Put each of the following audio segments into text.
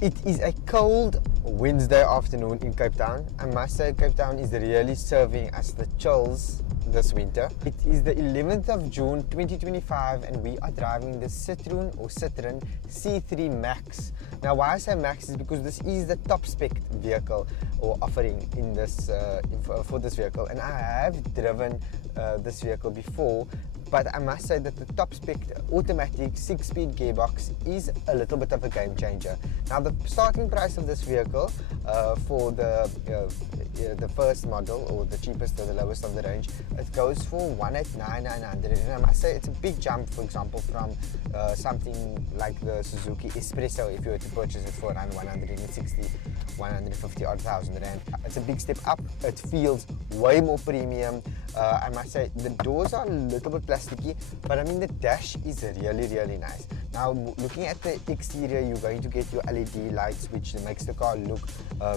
It is a cold Wednesday afternoon in Cape Town. I must say Cape Town is really serving us the chills this winter. It is the 11th of June 2025 and we are driving the Citroën C3 Max. Now why I say Max is because this is the top spec vehicle or offering in this for this vehicle, and I have driven this vehicle before. But I must say that the top spec automatic 6-speed gearbox is a little bit of a game changer. Now the starting price of this vehicle for the first model, or the cheapest or the lowest of the range, it goes for 189,900, and I must say it's a big jump, for example, from something like the Suzuki Espresso if you were to purchase it for around 150 odd thousand rand. It's a big step up. It feels way more premium. I must say the doors are a little bit plasticky, but I mean the dash is really nice. Now looking at the exterior, you're going to get your LED lights, which makes the car look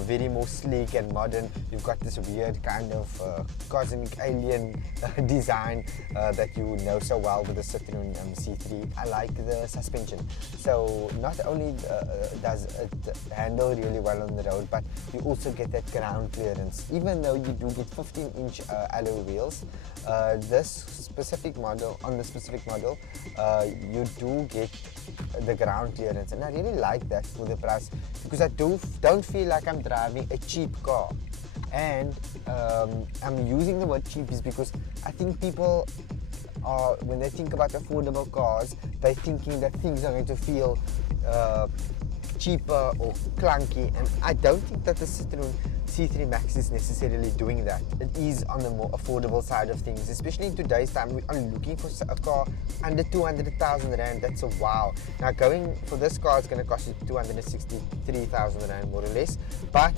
very more sleek and modern. You've got this weird kind of cosmic alien design that you know so well with the Citroën C3. I like the suspension. So not only does it handle really well on the road, but you also get that ground clearance. Even though you do get 15-inch alloy wheels, this specific model, you do get the ground clearance, and I really like that for the price, because I don't feel like I'm driving a cheap car. And I'm using the word cheap is because I think people are, when they think about affordable cars, they're thinking that things are going to feel cheaper or clunky, and I don't think that the Citroën C3 Max is necessarily doing that. It is on the more affordable side of things, especially in today's time. We are looking for a car under 200,000 rand. That's a wow. Now going for this car, it's going to cost you 263,000 rand more or less, but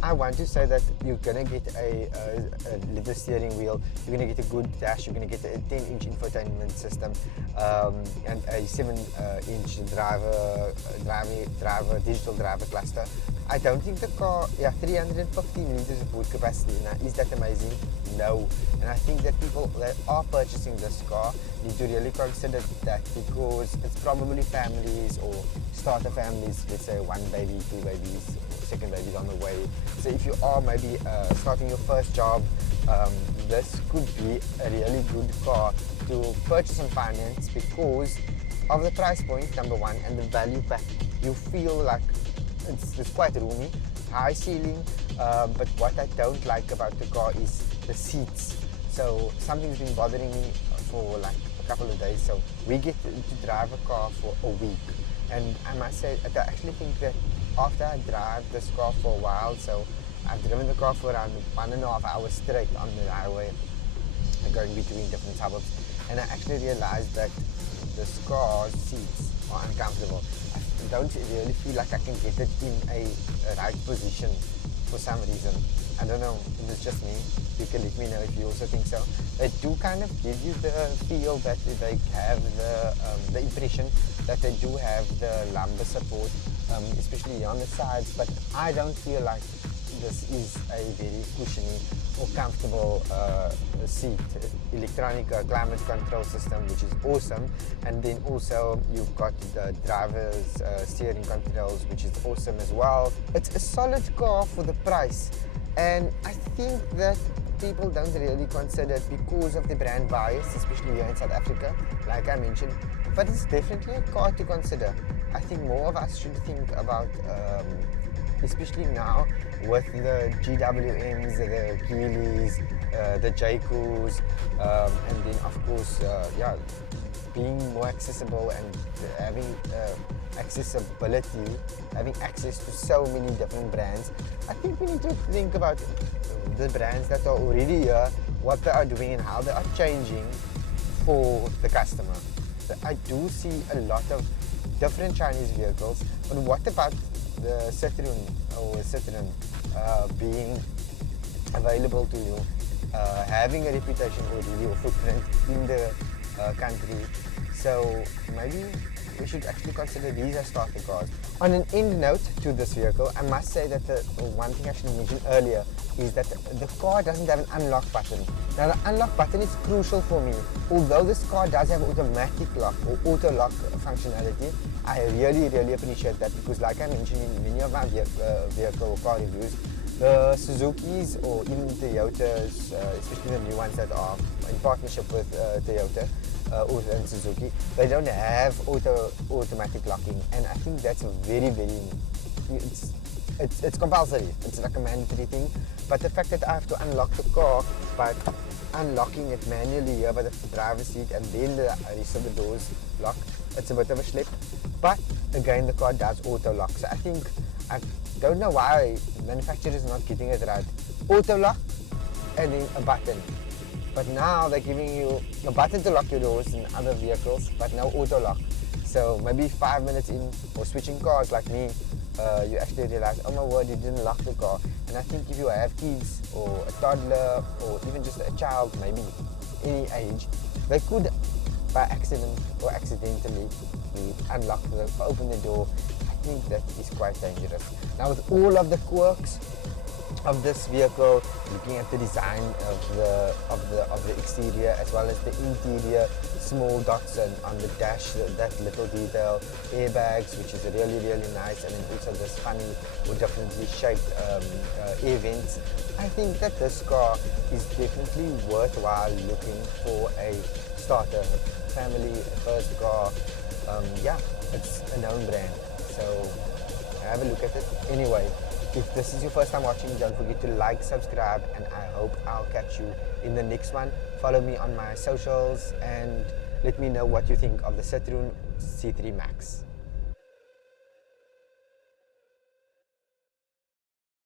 I want to say that you're going to get a leather steering wheel, you're going to get a good dash, you're going to get a 10-inch infotainment system, and a 7-inch digital driver cluster. I don't think the car, 315 liters of boot capacity. Now, is that amazing? No. And I think that people that are purchasing this car need to really consider that, because it's probably families or starter families, let's say 1 baby, 2 babies, second baby on the way. So if you are maybe starting your first job, this could be a really good car to purchase on finance because of the price point, number one, and the value pack. You feel like it's quite roomy, high ceiling, but what I don't like about the car is the seats. So something's been bothering me for like a couple of days. So we get to drive a car for a week, and I must say I actually think that after I drive this car for a while, so I've driven the car for around 1.5 hours straight on the highway, going between different suburbs, and I actually realized that this car's seats are uncomfortable. I don't really feel like I can get it in a right position for some reason. I don't know if it's just me. You can let me know if you also think so. They do kind of give you the feel that they have the impression that they do have the lumbar support, especially on the sides, but I don't feel like this is a very cushiony or comfortable seat. Electronic climate control system, which is awesome, and then also you've got the driver's steering controls, which is awesome as well. It's a solid car for the price, and I think that people don't really consider it because of the brand bias, especially here in South Africa, like I mentioned, but it's definitely a car to consider. I think more of us should think about especially now with the GWMs, the Geelys, the Jaycoos, and then of course, being more accessible and having accessibility, having access to so many different brands. I think we need to think about the brands that are already here, what they are doing and how they are changing for the customer. So I do see a lot of different Chinese vehicles, but what about the Citroën being available to you, having a reputation already or footprint in the country? So maybe we should actually consider these as starter cars. On an end note to this vehicle, I must say that the one thing I should mention earlier is that the car doesn't have an unlock button. Now the unlock button is crucial for me. Although this car does have automatic lock or auto lock functionality, I really appreciate that, because like I mentioned in many of my vehicle car reviews, the Suzuki's or even Toyotas, especially the new ones that are in partnership with Toyota and Suzuki, they don't have automatic locking, and I think that's it's compulsory. It's like a mandatory thing. But the fact that I have to unlock the car by unlocking it manually here by the driver's seat, and then the rest of the doors lock, it's a bit of a slip. But again, the car does auto lock, so I don't know why manufacturer is not getting it right. Auto lock and then a button. But now they're giving you a button to lock your doors in other vehicles, but no auto lock. So maybe 5 minutes in, or switching cars like me, you actually realize, oh my word, you didn't lock the car. And I think if you have kids or a toddler or even just a child, maybe any age, they could by accident or accidentally open the door. I think that is quite dangerous. Now with all of the quirks of this vehicle, looking at the design of the exterior as well as the interior, small dots on the dash, that little detail, airbags, which is really nice, and then also this funny or differently shaped air vents. I think that this car is definitely worthwhile looking for a starter, family first car. Yeah, it's a known brand, so have a look at it. Anyway, if this is your first time watching, don't forget to like, subscribe, and I hope I'll catch you in the next one. Follow me on my socials and let me know what you think of the Citroën C3 Max.